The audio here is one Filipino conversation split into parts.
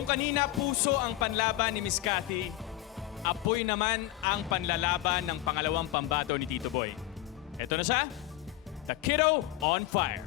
Kung kanina puso ang panlaban ni Miss Cathy, apoy naman ang panlalaban ng pangalawang pambato ni Tito Boy. Ito na siya, The Kiddo on Fire.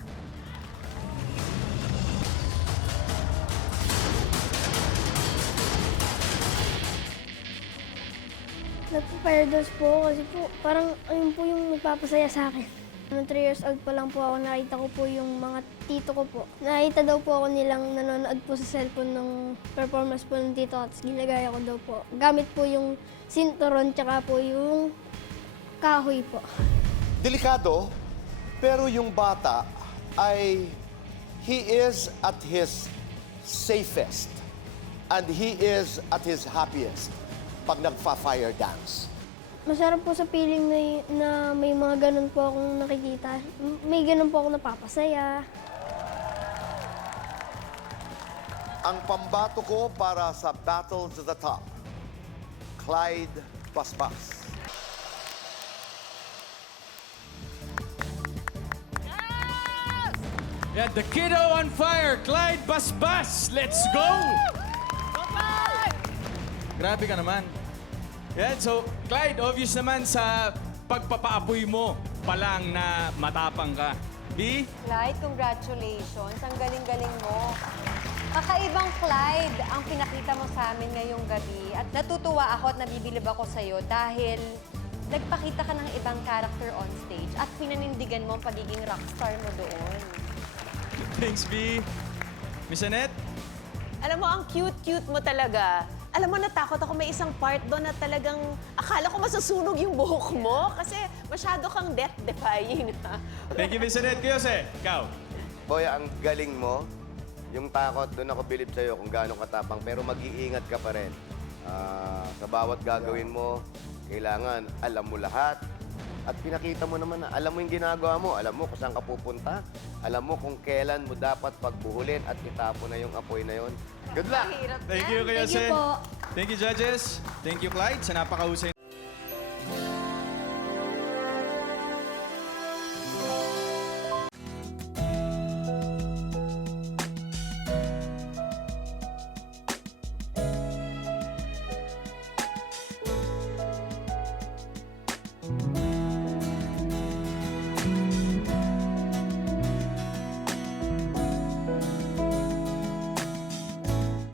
Nagpa-fire dance po ako kasi po parang ayun po yung nagpapasaya sa akin. Noong 3 years old pa lang po ako, nakita ko po yung mga tito ko po. Nakita daw po ako nilang nanonood po sa cellphone ng performance po ng tito at ginagaya ko daw po. Gamit po yung sinturon tsaka po yung kahoy po. Delikado, pero yung bata ay he is at his safest and he is at his happiest pag nagfa-fire dance. Masarap po sa feeling na may mga ganun po akong nakikita. May ganun po ako napapasaya. Ang pambato ko para sa Battle to the Top, Clyde Basbas. Yan, The Kiddo on Fire, Clyde Basbas. Let's go! Grabe ka naman. Yan, so Clyde, obvious naman sa pagpapaapoy mo pa lang na matapang ka. B? Clyde, congratulations. Ang galing-galing mo. Kakaibang Clyde ang pinakita mo sa amin ngayong gabi. At natutuwa ako at nabibilib ako sa'yo dahil nagpakita ka ng ibang character on stage at pinanindigan mo ang pagiging rockstar mo doon. Thanks, B. Miss Annette? Alam mo, ang cute-cute mo talaga. Alam mo, natakot ako may isang part doon na talagang akala ko masusunog yung buhok mo kasi masyado kang death-defying. Thank you, Miss Annette. Kiyose, ikaw? Boy, ang galing mo. Yung takot, doon ako bilib sa'yo kung gaano katapang. Pero mag-iingat ka pa rin. Sa bawat gagawin mo, kailangan alam mo lahat. At pinakita mo naman na alam mo yung ginagawa mo. Alam mo kung saan ka pupunta. Alam mo kung kailan mo dapat pagbuhulin at itapon na yung apoy na yon. Good luck! Thank you, Kiyose. Thank you po. Thank you, judges. Thank you, Clyde, sa napakahusay.